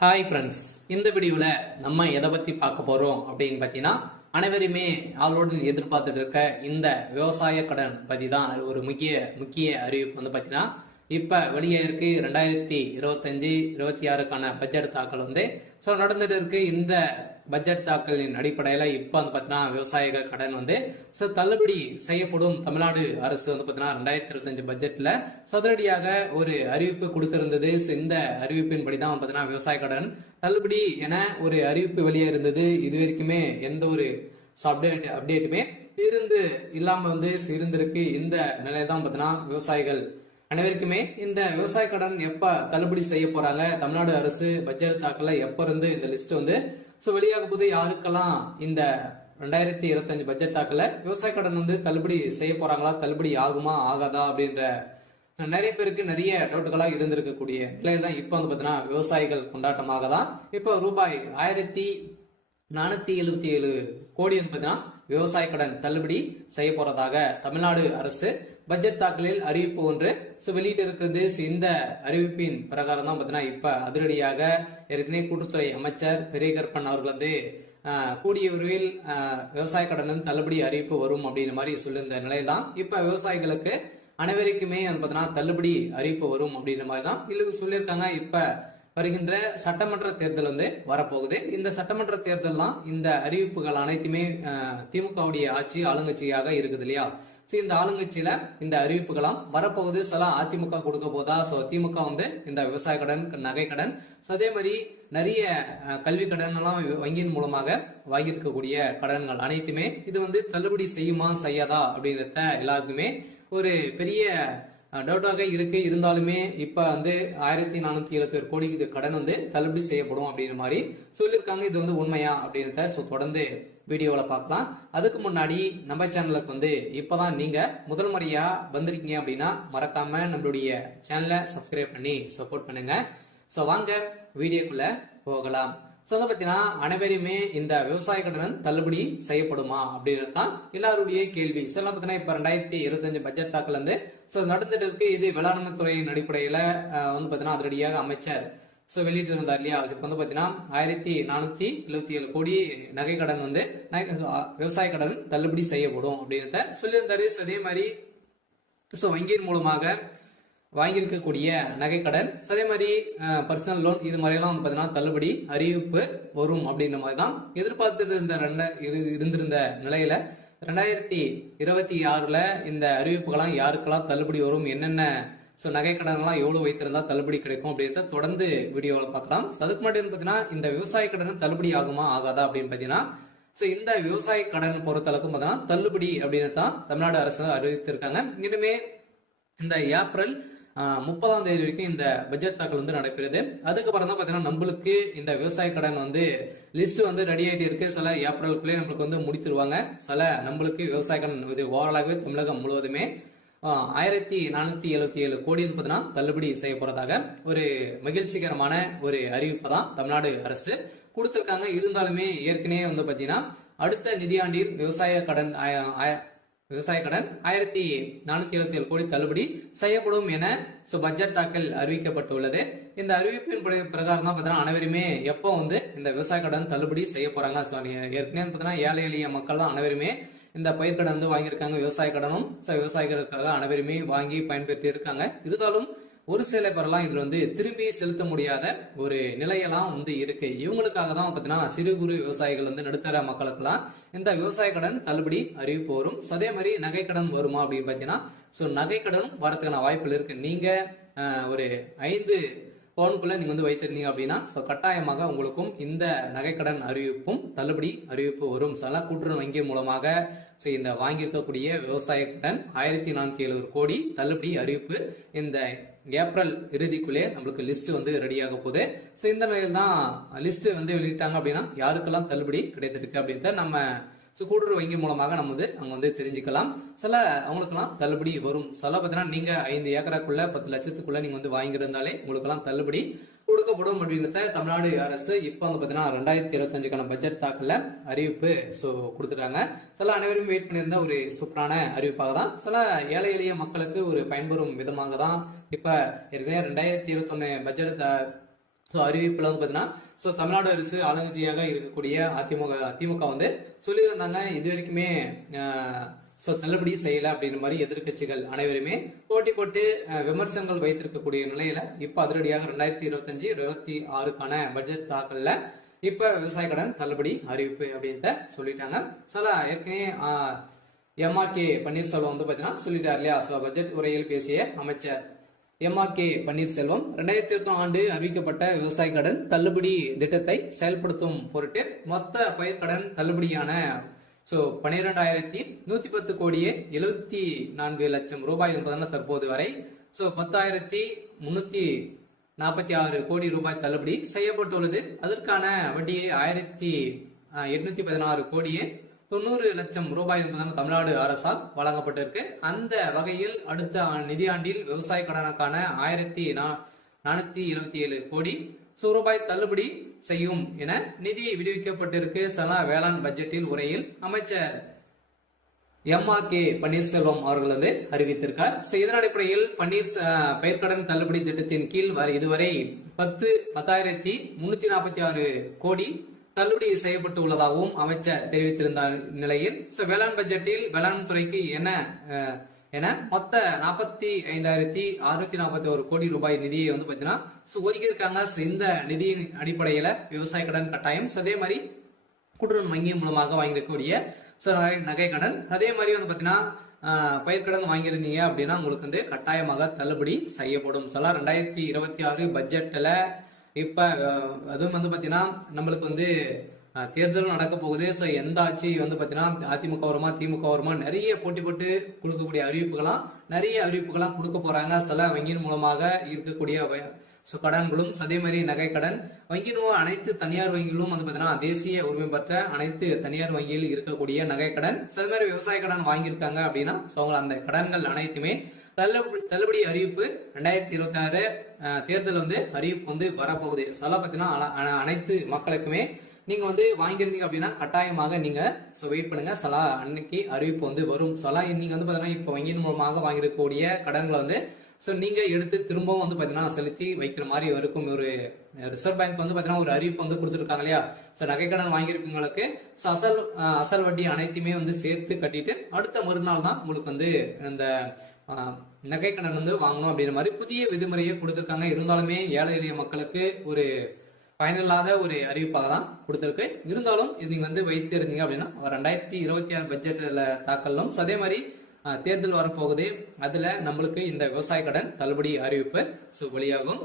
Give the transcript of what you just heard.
Hi friends, இந்த வீடியோவில் நம்ம எதை பற்றி பார்க்க போகிறோம் அப்படின்னு பார்த்தீங்கன்னா, அனைவருமே அவளோடு எதிர்பார்த்துட்டு இருக்க இந்த விவசாய கடன் பற்றி தான் ஒரு முக்கிய அறிவிப்பு வந்து பார்த்தீங்கன்னா, இப்போ வெளியே இருக்கு 2025-26க்கான பட்ஜெட் தாக்கல் வந்து நடந்துட்டு இருக்கு. இந்த பட்ஜெட் தாக்கலின் அடிப்படையில் இப்போ வந்து பார்த்தீங்கன்னா விவசாயிகள் கடன் வந்து தள்ளுபடி செய்யப்படும். தமிழ்நாடு அரசு வந்து பார்த்தீங்கன்னா 2025 பட்ஜெட்டில் சதுரடியாக ஒரு அறிவிப்பு கொடுத்திருந்தது. இந்த அறிவிப்பின்படி தான் பார்த்தீங்கன்னா விவசாய கடன் தள்ளுபடி என ஒரு அறிவிப்பு வெளியே இருந்தது. இது வரைக்குமே எந்த ஒரு அப்டேட்டுமே இல்லாம வந்து இருந்திருக்கு. இந்த நிலையை தான் பார்த்தீங்கன்னா விவசாயிகள் அனைவருக்குமே இந்த விவசாய கடன் எப்ப தள்ளுபடி செய்ய போறாங்க, தமிழ்நாடு அரசு பட்ஜெட் தாக்கல எப்ப இருந்து இந்த லிஸ்ட் வந்து வெளியாக போது, யாருக்கெல்லாம் இந்த 2025 பட்ஜெட் தாக்கல விவசாய கடன் வந்து தள்ளுபடி செய்ய போறாங்களா, தள்ளுபடி ஆகுமா ஆகாதா அப்படின்ற நிறைய பேருக்கு நிறைய டவுட்டுகளா இருந்திருக்கக்கூடிய நிலையில தான் இப்ப வந்து பாத்தீங்கன்னா விவசாயிகள் கொண்டாட்டமாக தான் இப்ப ரூபாய் 1477 கோடி வந்து பாத்தீங்கன்னா விவசாய கடன் தள்ளுபடி செய்ய போறதாக தமிழ்நாடு அரசு பட்ஜெட் தாக்கலில் அறிவிப்பு ஒன்று வெளியிட்டு இருக்கிறது. இந்த அறிவிப்பின் பிரகாரம் தான் பாத்தீங்கன்னா இப்ப அதிரடியாக ஏற்கனவே கூட்டுத்துறை அமைச்சர் பெரியகற்பன் அவர்கள் வந்து கூடிய விரைவில் விவசாய கடன் தள்ளுபடி அறிவிப்பு வரும் அப்படின்ற மாதிரி சொல்லியிருந்த நிலையில்தான் இப்ப விவசாயிகளுக்கு அனைவருக்குமே பாத்தீங்கன்னா தள்ளுபடி அறிவிப்பு வரும் அப்படின்ற மாதிரி தான் சொல்லியிருக்காங்க. இப்ப வருகின்ற சட்டமன்ற தேர்தல் வந்து வரப்போகுது. இந்த சட்டமன்ற தேர்தல் தான் இந்த அறிவிப்புகள் அனைத்துமே திமுகவுடைய ஆட்சி ஆளுங்கட்சியாக இருக்குது இல்லையா. இந்த ஆளுங்கட்சியில இந்த அறிவிப்புகளாம் வரப்போகுது. சில அதிமுக கொடுக்க போதா, திமுக வந்து இந்த விவசாய கடன், நகை கடன், அதே மாதிரி நிறைய கல்வி கடன் எல்லாம் வங்கியின் மூலமாக வாங்கியிருக்கக்கூடிய கடன்கள் அனைத்துமே இது வந்து தள்ளுபடி செய்யுமா செய்யாதா அப்படின்றத எல்லாருக்குமே ஒரு பெரிய டவுட்டாக இருக்கு. இருந்தாலுமே இப்ப வந்து 1477 கோடி இது கடன் வந்து தள்ளுபடி செய்யப்படும் அப்படின்ற மாதிரி சொல்லியிருக்காங்க. இது வந்து உண்மையா அப்படின்றத தொடர்ந்து வீடியோல பார்க்கலாம். அதுக்கு முன்னாடி நம்ம சேனலுக்கு வந்து இப்பதான் நீங்க முதல் முறையா வந்திருக்கீங்க அப்படின்னா மறக்காம நம்மளுடைய சேனலை சப்ஸ்கிரைப் பண்ணி சப்போர்ட் பண்ணுங்க. வாங்க வீடியோக்குள்ள போகலாம். பாத்தீங்கன்னா அனைவருமே இந்த விவசாய கடன் தள்ளுபடி செய்யப்படுமா அப்படின்றது தான் எல்லாருடைய கேள்வி. பாத்தீங்கன்னா இப்ப 2025 பட்ஜெட் தாக்கல் வந்து நடந்துட்டு இருக்கு. இது வேளாண்மை துறையின் அடிப்படையில வந்து பாத்தீங்கன்னா அதிரடியாக அமைச்சர் வெளியிட்டு இருந்தார் இல்லையா. இப்ப வந்து பாத்தீங்கன்னா 1477 கோடி நகை கடன் வந்து விவசாய கடன் தள்ளுபடி செய்யப்படும் அப்படின்றத சொல்லியிருந்தாரு. அதே மாதிரி வங்கியின் மூலமாக வாங்கியிருக்கக்கூடிய நகை கடன், அதே மாதிரி பர்சனல் லோன், இது மாதிரியெல்லாம் வந்து பாத்தீங்கன்னா தள்ளுபடி அறிவிப்பு வரும் அப்படின்ற மாதிரி தான் எதிர்பார்த்துட்டு இருந்திருந்த நிலையில 2026ல இந்த அறிவிப்புகளாம் யாருக்கெல்லாம் தள்ளுபடி வரும், என்னென்ன நகை கடன் எல்லாம் எவ்வளவு வைத்திருந்தா தள்ளுபடி கிடைக்கும் அப்படின்றத தொடர்ந்து வீடியோவில் பார்க்கலாம். அதுக்கு முன்னாடி பாத்தீங்கன்னா இந்த விவசாய கடன் தள்ளுபடி ஆகுமா ஆகாதா அப்படின்னு பாத்தீங்கன்னா இந்த விவசாய கடன் பொறுத்தளவுக்கு பாத்தீங்கன்னா தள்ளுபடி அப்படின்னு தான் தமிழ்நாடு அரசு அறிவித்திருக்காங்க. இனிமே இந்த ஏப்ரல் 30ஆம் தேதி வரைக்கும் இந்த பட்ஜெட் தாக்கல் வந்து நடைபெறுது. அதுக்கப்புறம் தான் பாத்தீங்கன்னா நம்மளுக்கு இந்த விவசாய கடன் வந்து லிஸ்ட் வந்து ரெடி ஆகிட்டு இருக்கு. சில ஏப்ரலுக்குள்ளே நம்மளுக்கு வந்து முடித்துருவாங்க. சில நம்மளுக்கு விவசாய கடன் இது ஓவராலாகவே தமிழகம் முழுவதுமே 1477 கோடி வந்து பாத்தீங்கன்னா தள்ளுபடி செய்ய போறதாக ஒரு மகிழ்ச்சிகரமான ஒரு அறிவிப்பு தான் தமிழ்நாடு அரசு கொடுத்திருக்காங்க. இருந்தாலுமே ஏற்கனவே வந்து பாத்தீங்கன்னா அடுத்த நிதியாண்டில் விவசாய கடன் 1477 கோடி தள்ளுபடி செய்யப்படும் என பட்ஜெட் தாக்கல் அறிவிக்கப்பட்டுள்ளது. இந்த அறிவிப்பின் பிரகாரம் தான் பாத்தீங்கன்னா அனைவருமே எப்போ வந்து இந்த விவசாய கடன் தள்ளுபடி செய்ய போறாங்க. ஏற்கனவே பாத்தீங்கன்னா ஏழை எளிய மக்கள் தான் அனைவருமே இந்த பயிர்கடன் வந்து வாங்கியிருக்காங்க. விவசாய கடனும் விவசாயிகளுக்காக அனைவருமே வாங்கி பயன்படுத்தி இருக்காங்க. இருந்தாலும் ஒரு சில பேரெல்லாம் இதுல வந்து திரும்பி செலுத்த முடியாத ஒரு நிலையெல்லாம் வந்து இருக்கு. இவங்களுக்காக தான் பாத்தீங்கன்னா சிறு குறு விவசாயிகள் வந்து நடுத்தர மக்களுக்கெல்லாம் இந்த விவசாய கடன் தள்ளுபடி அறிவிப்பு வரும். அதே மாதிரி நகை கடன் வருமா அப்படின்னு பாத்தீங்கன்னா நகை கடனும் வரதுக்கான வாய்ப்புகள் இருக்கு. நீங்க ஒரு 5 பவுனுக்குள்ள நீங்க வந்து வைத்திருந்தீங்க அப்படின்னா கட்டாயமாக உங்களுக்கும் இந்த நகைக்கடன் அறிவிப்பும் தள்ளுபடி அறிவிப்பு வரும். சில கூட்டுறவு வங்கி மூலமாக இந்த வாங்கியிருக்கக்கூடிய விவசாய கடன் 1477 கோடி தள்ளுபடி அறிவிப்பு இந்த ஏப்ரல் இறுதிக்குள்ளே நம்மளுக்கு லிஸ்ட் வந்து ரெடியாக போகுது. இந்த நிலையில் தான் லிஸ்ட் வந்து வெளியிட்டாங்க அப்படின்னா யாருக்கெல்லாம் தள்ளுபடி கிடைத்திருக்கு அப்படின்றத நம்ம கூட்டுறவு வங்கி மூலமாக நம்ம வந்து அங்க வந்து தெரிஞ்சுக்கலாம். சில அவங்களுக்கெல்லாம் தள்ளுபடி வரும். சில பார்த்தீங்கன்னா நீங்க 5 ஏக்கராக்குள்ள 10 லட்சத்துக்குள்ள நீங்க வந்து வாங்கியிருந்தாலே உங்களுக்கெல்லாம் தள்ளுபடி கொடுக்கப்படும் அப்படின்றத தமிழ்நாடு அரசு இப்ப வந்து பாத்தீங்கன்னா 2025க்கான பட்ஜெட் தாக்கல அறிவிப்பு கொடுத்துட்டாங்க. சில அனைவரும் வெயிட் பண்ணியிருந்த ஒரு சூப்பரான அறிவிப்பாக தான், சில ஏழை எளிய மக்களுக்கு ஒரு பயன்பெறும் விதமாக தான் இப்ப ஏற்கனவே 2021 பட்ஜெட் ஸோ அறிவிப்புல வந்து பாத்தீங்கன்னா ஸோ தமிழ்நாடு அரசு ஆளுங்கட்சியாக இருக்கக்கூடிய திமுக வந்து சொல்லியிருந்தாங்க இது வரைக்குமே ஸோ தள்ளுபடி செய்யல அப்படின்ற மாதிரி எதிர்கட்சிகள் அனைவருமே போட்டி போட்டு விமர்சனங்கள் வைத்திருக்கக்கூடிய நிலையில இப்ப அதிரடியாக 2025-26க்கான பட்ஜெட் தாக்கல்ல இப்ப விவசாய கடன் தள்ளுபடி அறிவிப்பு அப்படின்ட்டு சொல்லிட்டாங்க. ஏற்கனவே எம்ஆர்கே பன்னீர்செல்வம் வந்து பாத்தீங்கன்னா சொல்லிட்டார் இல்லையா. ஸோ பட்ஜெட் உரையில் பேசிய அமைச்சர் எம்ஆர்கே பன்னீர்செல்வம் 2020 ஆண்டு அறிவிக்கப்பட்ட விவசாய கடன் தள்ளுபடி திட்டத்தை செயல்படுத்தும் பொருட்டு மொத்த பயிர்க்கடன் தள்ளுபடியான 12,110 கோடியே 74 லட்சம் ரூபாய் என்பதான தற்போது வரை 10,346 கோடி ரூபாய் தள்ளுபடி செய்யப்பட்டுள்ளது. அதற்கான வட்டியை 1,816 கோடியே 90 லட்சம் ரூபாய் என்பதான தமிழ்நாடு அரசால் வழங்கப்பட்டிருக்கு. அந்த வகையில் அடுத்த நிதியாண்டில் விவசாய கடனுக்கான 1,477 கோடி ரூபாய் தள்ளுபடி செய்யும் என நிதி விடுவிக்கப்பட்டிருக்கு. வேளாண் பட்ஜெட்டில் உரையில் அமைச்சர் எம்ஆர்கே பன்னீர்செல்வம் அவர்கள் வந்து அறிவித்திருக்கார். இதன் அடிப்படையில் பயிர்க்கடன் தள்ளுபடி திட்டத்தின் கீழ் இதுவரை 10,346 கோடி தள்ளுபடி செய்யப்பட்டு உள்ளதாகவும் அமைச்சர் தெரிவித்திருந்த நிலையில் வேளாண் பட்ஜெட்டில் வேளாண் துறைக்கு என மொத்த 45,641 கோடி ரூபாய் நிதியை வந்து பாத்தீங்கன்னா ஒதுக்கி இருக்காங்க. இந்த நிதியின் அடிப்படையில விவசாய கடன் கட்டாயம் அதே மாதிரி கூட்டுறவு வங்கி மூலமாக வாங்கியிருக்கக்கூடிய நகை கடன் அதே மாதிரி வந்து பாத்தீங்கன்னா பயிர்க்கடன் வாங்கியிருந்தீங்க அப்படின்னா உங்களுக்கு வந்து கட்டாயமாக தள்ளுபடி செய்யப்படும். 2026 பட்ஜெட்ல இப்ப அதுவும் வந்து பாத்தீங்கன்னா நம்மளுக்கு வந்து தேர்தலும் நடக்க போகுது. ஸோ எந்த ஆட்சி வந்து பாத்தீங்கன்னா அதிமுக வருமா திமுக வருமா நிறைய போட்டி போட்டு கொடுக்கக்கூடிய நிறைய அறிவிப்புகளாம் கொடுக்க போறாங்க. வங்கியின் மூலமாக இருக்கக்கூடிய கடன்களும் அதே மாதிரி நகை கடன் வங்கியின் அனைத்து தனியார் வங்கிகளும் வந்து பாத்தீங்கன்னா தேசிய உரிமை பெற்ற அனைத்து தனியார் வங்கியில் இருக்கக்கூடிய நகை கடன் அதே மாதிரி விவசாய கடன் வாங்கியிருக்காங்க அப்படின்னா அந்த கடன்கள் அனைத்துமே தள்ளுபடி அறிவிப்பு 2026 தேர்தல் வந்து அறிவிப்பு வந்து வரப்போகுது. பாத்தீங்கன்னா அனைத்து மக்களுக்குமே நீங்க வந்து வாங்கியிருந்தீங்க அப்படின்னா கட்டாயமாக நீங்க வெயிட் பண்ணுங்க. அன்னைக்கு அறிவிப்பு வந்து வரும். நீங்க வந்து பாத்தீங்கன்னா இப்ப வங்கியின் மூலமாக வாங்கிருக்கக்கூடிய கடன்களை வந்து நீங்க எடுத்து திரும்பவும் வந்து பாத்தீங்கன்னா செலுத்தி வைக்கிற மாதிரி இருக்கும். ஒரு ரிசர்வ் பேங்க் வந்து பாத்தீங்கன்னா ஒரு அறிவிப்பு வந்து கொடுத்துருக்காங்க இல்லையா. நகை கடன் வாங்கியிருக்கவங்களுக்கு அசல் வட்டி அனைத்துமே வந்து சேர்த்து கட்டிட்டு அடுத்த மறுநாள் தான் உங்களுக்கு வந்து இந்த நகை கடன் வந்து வாங்கணும் அப்படின்ற மாதிரி புதிய விதிமுறையை கொடுத்திருக்காங்க. இருந்தாலுமே ஏழை எளிய மக்களுக்கு ஒரு பயனில்லாத ஒரு அறிவிப்பாக தான் கொடுத்திருக்கு. இருந்தாலும் இது நீங்க வந்து வைத்திருந்தீங்க அப்படின்னா 2026 பட்ஜெட்ல தாக்கலும் அதே மாதிரி தேர்தல் வரப்போகுது. அதுல நம்மளுக்கு இந்த விவசாய கடன் தள்ளுபடி அறிவிப்பு வெளியாகும்.